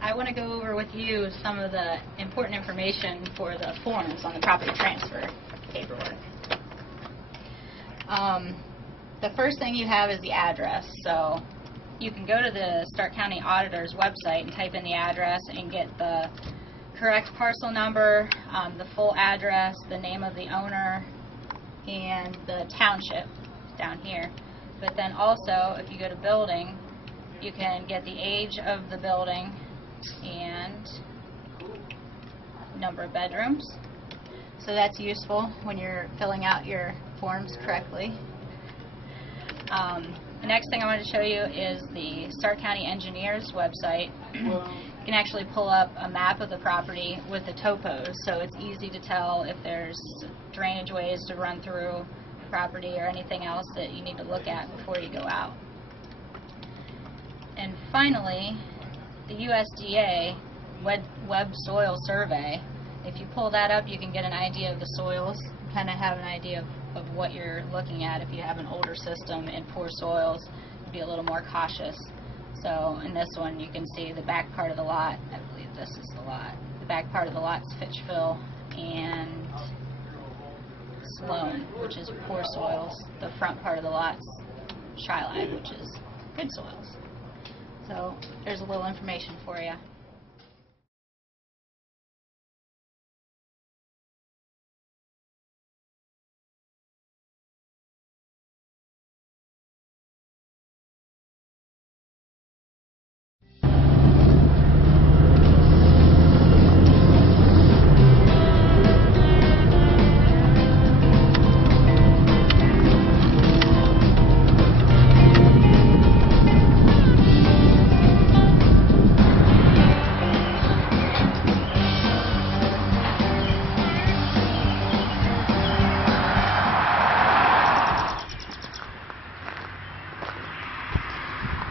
I want to go over with you some of the important information for the forms on the property transfer paperwork. The first thing you have is the address. So you can go to the Stark County Auditor's website and type in the address and get the correct parcel number, the full address, the name of the owner, and the township down here. But then also, if you go to building, you can get the age of the building and number of bedrooms. So that's useful when you're filling out your forms correctly. The next thing I want to show you is the Stark County Engineers website. You can actually pull up a map of the property with the topos, so it's easy to tell if there's drainage ways to run through the property or anything else that you need to look at before you go out. And finally, the USDA Web Soil Survey. If you pull that up, you can get an idea of the soils, kind of have an idea of what you're looking at. If you have an older system and poor soils, be a little more cautious. So in this one, you can see the back part of the lot. I believe this is the lot. The back part of the lot is Fitchville and Sloan, which is poor soils. The front part of the lot is Shiloh, which is good soils. So there's a little information for you.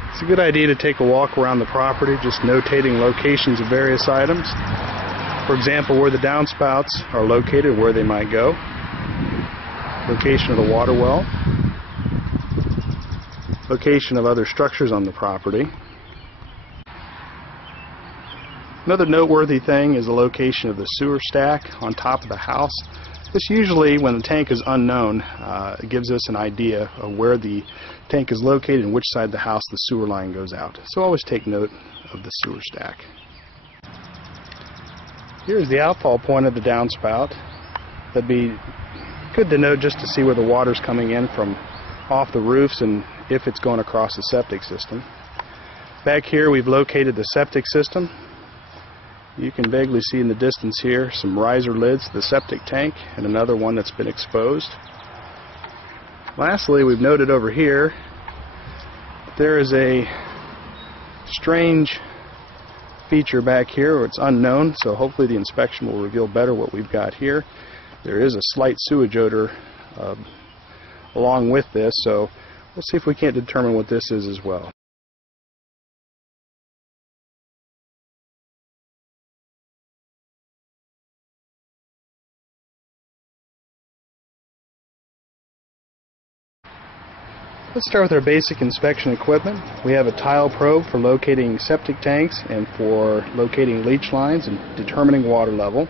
It's a good idea to take a walk around the property, just notating locations of various items. For example, where the downspouts are located, where they might go, location of the water well, location of other structures on the property. Another noteworthy thing is the location of the sewer stack on top of the house. This usually, when the tank is unknown, it gives us an idea of where the tank is located and which side of the house the sewer line goes out. So always take note of the sewer stack. Here's the outfall point of the downspout. That'd be good to know just to see where the water's coming in from off the roofs and if it's going across the septic system. Back here we've located the septic system. You can vaguely see in the distance here some riser lids to the septic tank and another one that's been exposed. Lastly, we've noted over here there is a strange feature back here where it's unknown, so hopefully the inspection will reveal better what we've got here. There is a slight sewage odor along with this, so we'll see if we can't determine what this is as well. Let's start with our basic inspection equipment. We have a tile probe for locating septic tanks and for locating leach lines and determining water level.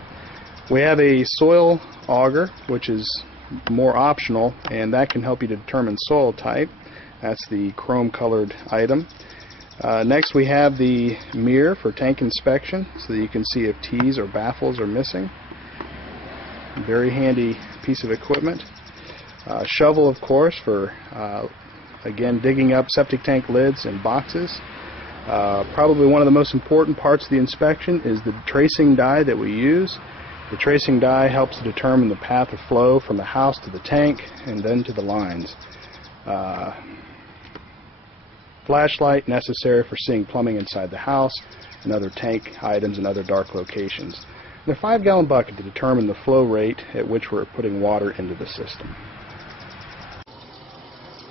We have a soil auger, which is more optional, and that can help you to determine soil type. That's the chrome colored item. Next we have the mirror for tank inspection so that you can see if tees or baffles are missing. Very handy piece of equipment. Shovel, of course, for again, digging up septic tank lids and boxes. Probably one of the most important parts of the inspection is the tracing die that we use. The tracing die helps to determine the path of flow from the house to the tank and then to the lines. Flashlight necessary for seeing plumbing inside the house and other tank items and other dark locations. And a 5-gallon bucket to determine the flow rate at which we're putting water into the system.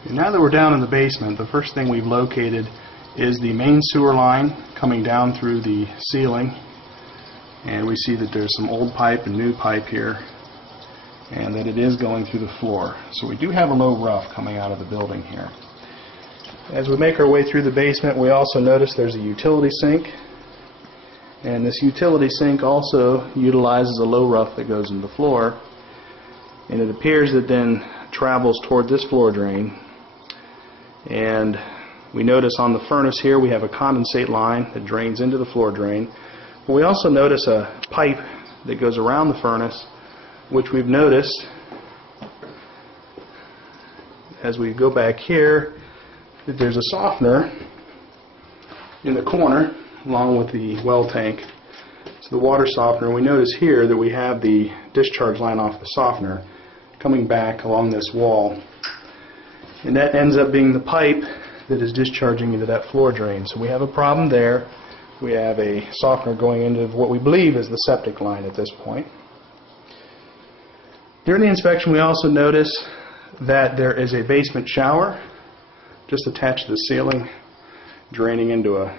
And now that we're down in the basement, the first thing we've located is the main sewer line coming down through the ceiling. And we see that there's some old pipe and new pipe here, and that it is going through the floor. So we do have a low rough coming out of the building here. As we make our way through the basement, we also notice there's a utility sink, and this utility sink also utilizes a low rough that goes in the floor, and it appears that then travels toward this floor drain. And we notice on the furnace here we have a condensate line that drains into the floor drain. But we also notice a pipe that goes around the furnace, which we've noticed as we go back here that there's a softener in the corner along with the well tank. So the water softener, we notice here that we have the discharge line off the softener coming back along this wall, and that ends up being the pipe that is discharging into that floor drain. So we have a problem there. We have a softener going into what we believe is the septic line at this point. During the inspection, we also notice that there is a basement shower just attached to the ceiling, draining into a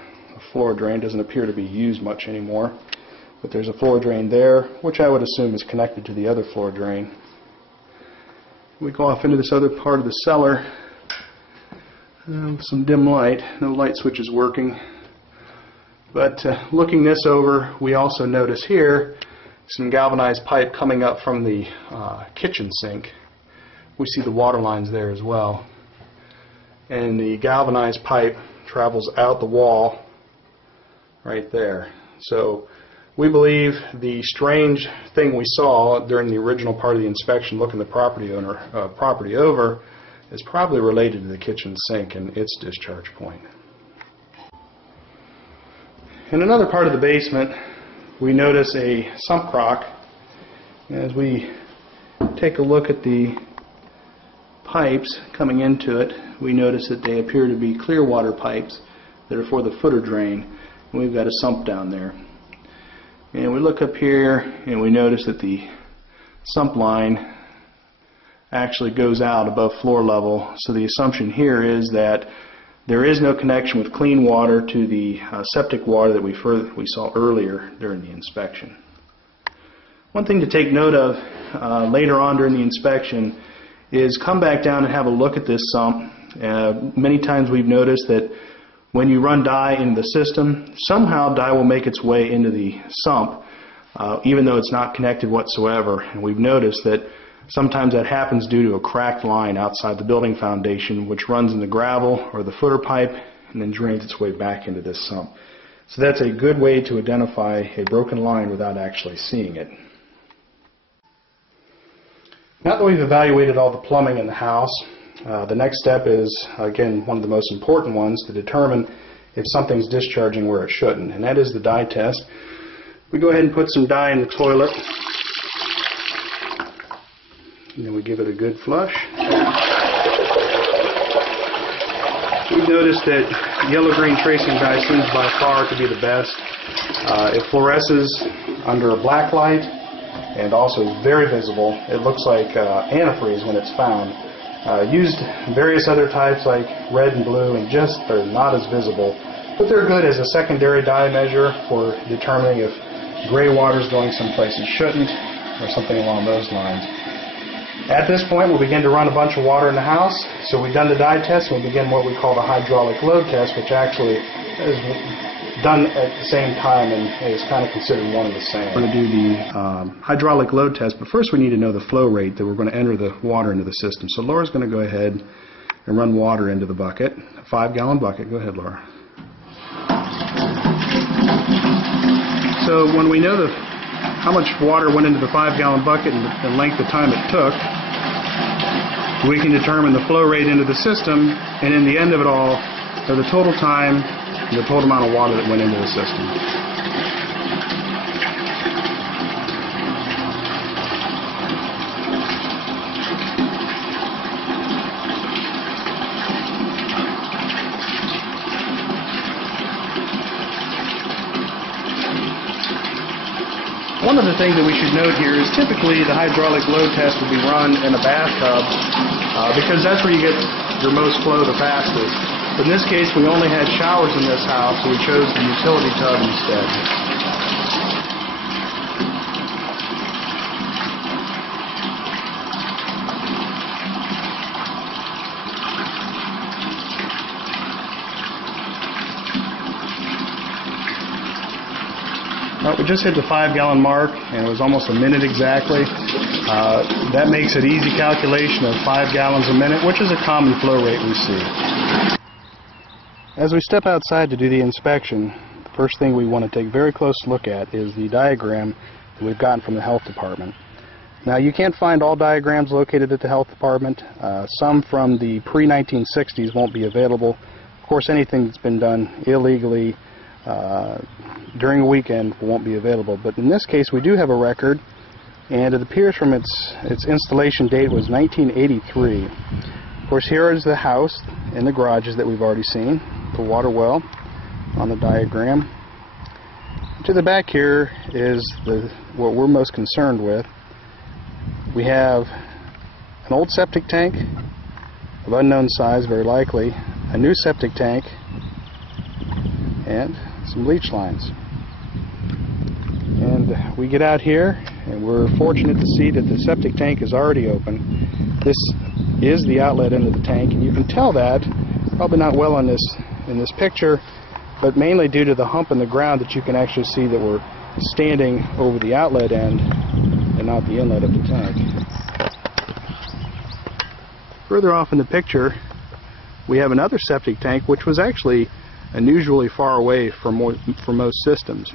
floor drain. Doesn't appear to be used much anymore, but there's a floor drain there, which I would assume is connected to the other floor drain. We go off into this other part of the cellar. Some dim light, no light switches working. But looking this over, we also notice here some galvanized pipe coming up from the kitchen sink. We see the water lines there as well. And the galvanized pipe travels out the wall right there. So we believe the strange thing we saw during the original part of the inspection, looking the property over, is probably related to the kitchen sink and its discharge point. In another part of the basement, we notice a sump crock. As we take a look at the pipes coming into it, we notice that they appear to be clear water pipes that are for the footer drain, and we've got a sump down there. And we look up here and we notice that the sump line actually goes out above floor level, so the assumption here is that there is no connection with clean water to the septic water that we saw earlier during the inspection. One thing to take note of later on during the inspection is come back down and have a look at this sump. Many times we've noticed that when you run dye into the system, somehow dye will make its way into the sump, even though it's not connected whatsoever. And we've noticed that sometimes that happens due to a cracked line outside the building foundation, which runs in the gravel or the footer pipe and then drains its way back into this sump. So that's a good way to identify a broken line without actually seeing it. Now that we've evaluated all the plumbing in the house, the next step is, again, one of the most important ones, to determine if something's discharging where it shouldn't, and that is the dye test. We go ahead and put some dye in the toilet, and then we give it a good flush. We've noticed that yellow-green tracing dye seems by far to be the best. It fluoresces under a black light and also very visible. It looks like antifreeze when it's found. Used various other types like red and blue and just are not as visible, but they're good as a secondary dye measure for determining if gray water is going someplace it shouldn't or something along those lines. At this point, we'll begin to run a bunch of water in the house. So we've done the dye test, and we'll begin what we call the hydraulic load test, which actually is done at the same time and is kind of considered one and the same. We're going to do the hydraulic load test, but first we need to know the flow rate that we're going to enter the water into the system. So Laura's going to go ahead and run water into the bucket, a 5-gallon bucket. Go ahead, Laura. So when we know how much water went into the 5-gallon bucket and the length of time it took, we can determine the flow rate into the system, and in the end of it all, the total time and the total amount of water that went into the system. One of the things that we should note here is typically the hydraulic load test will be run in a bathtub because that's where you get your most flow the fastest. But in this case, we only had showers in this house, so we chose the utility tub instead. We just hit the 5-gallon mark, and it was almost a minute exactly. That makes it easy calculation of 5 gallons a minute, which is a common flow rate we see. As we step outside to do the inspection, the first thing we want to take a very close look at is the diagram that we've gotten from the health department. Now, you can't find all diagrams located at the health department. Some from the pre-1960s won't be available. Of course, anything that's been done illegally during a weekend won't be available, but in this case we do have a record, and it appears from its installation date was 1983. Of course, here is the house and the garages that we've already seen, the water well on the diagram. To the back here is what we're most concerned with. We have an old septic tank of unknown size, very likely, a new septic tank, and some leach lines. And we get out here, and we're fortunate to see that the septic tank is already open. This is the outlet end of the tank, and you can tell that, probably not well in this picture, but mainly due to the hump in the ground that you can actually see that we're standing over the outlet end and not the inlet of the tank. Further off in the picture, we have another septic tank, which was actually unusually far away from most systems.